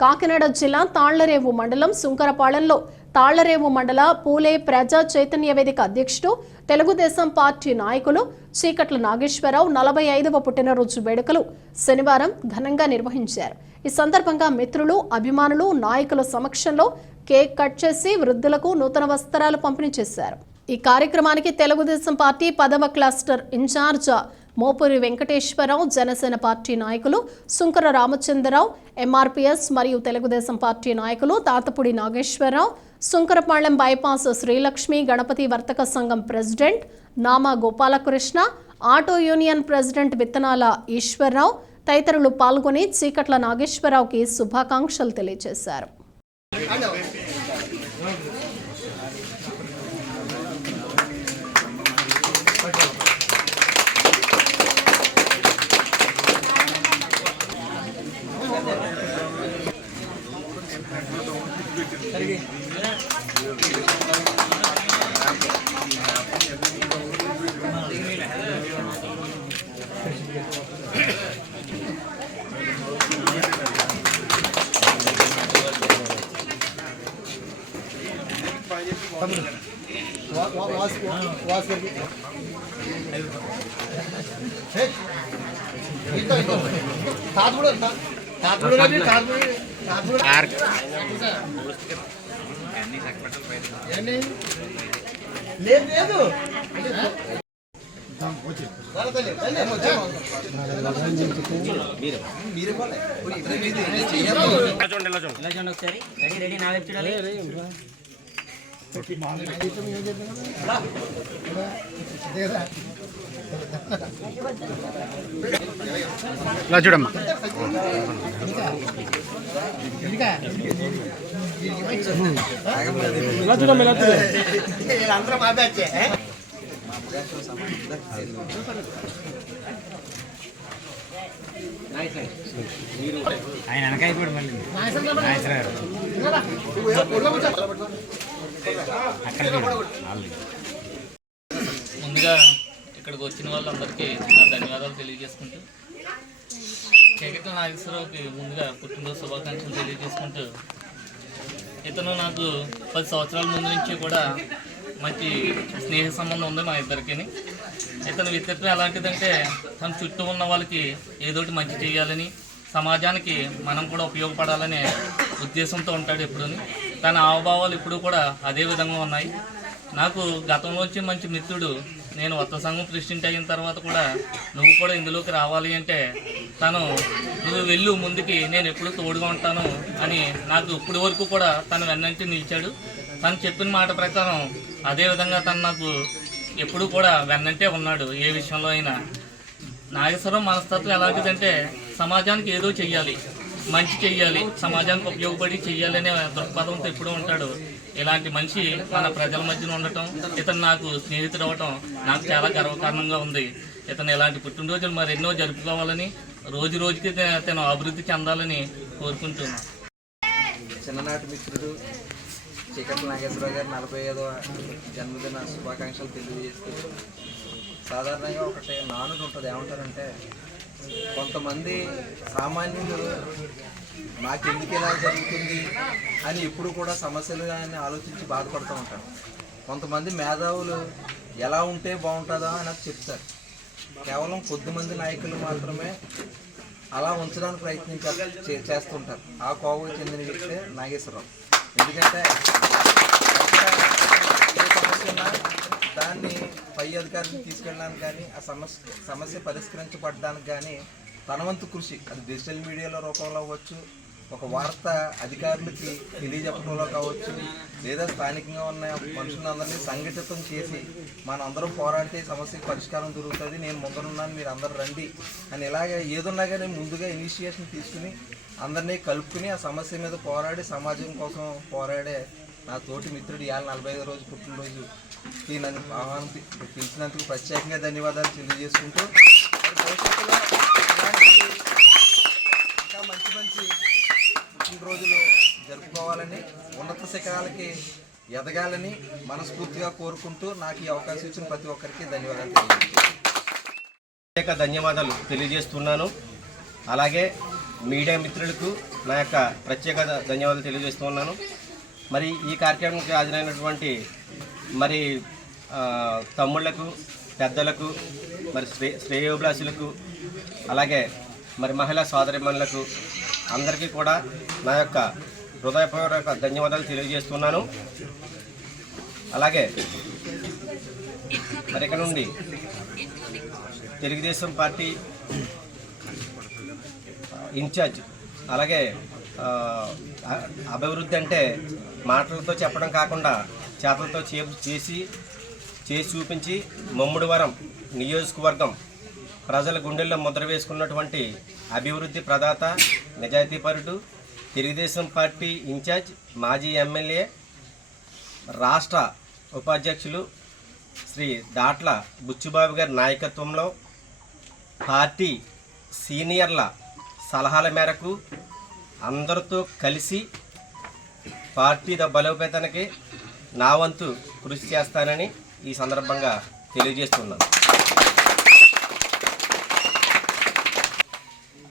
కాకినాడ జిల్లా తాళ్ళరేవు మండలం సుంకరపాళెంలో తాళ్ళరేవు మండల పూలే ప్రజా చైతన్య వేదిక అధ్యక్షుడు తెలుగుదేశం పార్టీ నాయకులు చీకట్ల నాగేశ్వరరావు నలభై ఐదవ పుట్టినరోజు వేడుకలు శనివారం ఘనంగా నిర్వహించారు. ఈ సందర్భంగా మిత్రులు అభిమానులు నాయకుల సమక్షంలో కేక్ కట్ చేసి వృద్ధులకు నూతన వస్త్రాలు పంపిణీ చేశారు. ఈ కార్యక్రమానికి తెలుగుదేశం పార్టీ పదవ cluster in-charge Mopuri Venkateswara Rao Janasena party నాయకులు సుంకర రామచంద్రరావు ఎంఆర్పీఎస్ మరియు తెలుగుదేశం పార్టీ నాయకులు తాతపూడి నాగేశ్వరరావు సుంకరపాళెం బైపాస్ శ్రీలక్ష్మి గణపతి వర్తక సంఘం president Nama Gopalakrishna auto union president Vittanala Eswara Rao తదితరులు పాల్గొని చీకట్ల నాగేశ్వరరావుకి శుభాకాంక్షలు తెలియజేశారు. తమ్ముడు వాసు వాసు గారికి తాత కూడా తాత కూడా తాత కూడా లేదు లేదు. ఇలా చూడండి ఒకసారి రెడీ రెడీ నా వైపు చూడాలి ఇలా చూడమ్మా. వీళ్ళందరూ మా బ్యాచే ఆయన వెనకైపోయాడు మళ్ళీ. ముందుగా ఇక్కడికి వచ్చిన వాళ్ళందరికీ నా ధన్యవాదాలు తెలియజేసుకుంటూ కేకట నాగేశ్వరరావుకి ముందుగా పుట్టినరోజు శుభాకాంక్షలు తెలియజేసుకుంటూ ఇతను నాకు పది సంవత్సరాల ముందు నుంచి కూడా మంచి స్నేహ సంబంధం ఉంది మా ఇద్దరికి. ఇతని వ్యక్తిత్వం ఎలాంటిదంటే తన చుట్టూ ఉన్న వాళ్ళకి ఏదోటి మంచి చేయాలని సమాజానికి మనం కూడా ఉపయోగపడాలనే ఉద్దేశంతో ఉంటాడు ఎప్పుడూ. తన హావభావాలు ఇప్పుడు కూడా అదే విధంగా ఉన్నాయి. నాకు గతంలోంచి మంచి మిత్రుడు నేను వత్త సంఘం ప్రెసిడెంట్ అయిన తర్వాత కూడా నువ్వు కూడా ఇందులోకి రావాలి అంటే తను నువ్వు వెళ్ళు ముందుకి నేను ఎప్పుడు తోడుగా ఉంటాను అని నాకు ఇప్పటి వరకు కూడా తను వెన్నంటి నిలిచాడు. తను చెప్పిన మాట ప్రకారం అదేవిధంగా తను నాకు ఎప్పుడు కూడా వెన్నంటే ఉన్నాడు ఏ విషయంలో అయినా. నాగేశ్వరం మనస్తత్వం ఎలాంటిదంటే సమాజానికి ఏదో చెయ్యాలి మంచి చెయ్యాలి సమాజానికి ఉపయోగపడి చెయ్యాలనే దృక్పథంతో ఎప్పుడూ ఉంటాడు. ఇలాంటి మనిషి మన ప్రజల మధ్యన ఉండటం ఇతను నాకు స్నేహితుడు అవ్వటం నాకు చాలా గర్వకారణంగా ఉంది. ఇతను ఇలాంటి పుట్టినరోజులు మరి ఎన్నో జరుపుకోవాలని రోజు రోజుకి తను అభివృద్ధి చెందాలని కోరుకుంటున్నాను. చిన్ననాటి మిత్రుడు చీకటి నాగేశ్వరరావు గారి నలభై ఐదవ జన్మదిన శుభాకాంక్షలు తెలియజేస్తూ సాధారణంగా ఒకటి నానుడు ఉంటుంది ఏమంటారంటే కొంతమంది సామాన్యులు నాకెందుకు ఇలా జరుగుతుంది? అని ఎప్పుడు కూడా సమస్యలు అని ఆలోచించి బాధపడుతూ ఉంటారు. కొంతమంది మేధావులు ఎలా ఉంటే బాగుంటుందా? అని నాకు చెప్తారు. కేవలం కొద్దిమంది నాయకులు మాత్రమే అలా ఉంచడానికి ప్రయత్నించారు చే- చేస్తుంటారు. ఆ కోవకు చెందిన వ్యక్తే నాగేశ్వరరావు. ఎందుకంటే దాన్ని పై అధికారులకు తీసుకెళ్ళడానికి కానీ ఆ సమస్య సమస్య పరిష్కరించబడడానికి కానీ తన వంతు కృషి. అది డిజిటల్ మీడియాలో రూపంలో అవ్వచ్చు ఒక వార్త అధికారులకి తెలియజెప్పడంలో కావచ్చు లేదా స్థానికంగా ఉన్న మనుషులందరినీ సంఘటితం చేసి మనందరం పోరాడితే సమస్యకి పరిష్కారం దొరుకుతుంది. నేను ముందరున్నాను మీరు అందరు రండి అని ఇలాగే ఏదున్నా కానీ ముందుగా ఇనిషియేషన్ తీసుకుని అందరినీ కలుపుకుని ఆ సమస్య మీద పోరాడి సమాజం కోసం పోరాడే నా తోటి మిత్రుడు ఇవాళ నలభై ఐదు రోజు పుట్టినరోజు. ఈ నన్ను ఆహ్వానం పిలిచినందుకు ప్రత్యేకంగా ధన్యవాదాలు తెలియజేసుకుంటూ. భవిష్యత్తులో ఇంకా మంచి మంచి పుట్టినరోజులు జరుపుకోవాలని ఉన్నత శిఖరాలకి ఎదగాలని మనస్ఫూర్తిగా కోరుకుంటూ నాకు ఈ అవకాశం ఇచ్చిన ప్రతి ఒక్కరికి ధన్యవాదాలు ప్రత్యేక ధన్యవాదాలు తెలియజేస్తున్నాను. అలాగే మీడియా మిత్రులకు నా యొక్క ప్రత్యేక ధన్యవాదాలు తెలియజేస్తున్నాను. మరి ఈ కార్యక్రమానికి హాజరైనటువంటి మరి తమ్ముళ్ళకు పెద్దలకు మరి శ్రే శ్రేయోభిలాషులకు అలాగే మరి మహిళా సోదరిమణులకు అందరికీ కూడా నా యొక్క హృదయపూర్వక ధన్యవాదాలు తెలియజేస్తున్నాను. అలాగే మరి ఇక్కడ నుండి తెలుగుదేశం పార్టీ ఇన్ఛార్జ్ అలాగే అభివృద్ధి అంటే మాటలతో చెప్పడం కాకుండా చేతలతో చే చేసి చేసి చూపించి మమ్ముడివరం నియోజకవర్గం ప్రజల గుండెల్లో ముద్ర వేసుకున్నటువంటి అభివృద్ధి ప్రదాత నిజాయితీపరుడు తెలుగుదేశం పార్టీ ఇన్ఛార్జ్ మాజీ ఎమ్మెల్యే రాష్ట్ర ఉపాధ్యక్షులు శ్రీ దాట్ల బుచ్చుబాబు గారి నాయకత్వంలో పార్టీ సీనియర్ల సలహాల మేరకు అందరితో కలిసి పార్టీ ద బలోపేతానికి నా వంతు కృషి చేస్తానని ఈ సందర్భంగా తెలియజేస్తున్నాను.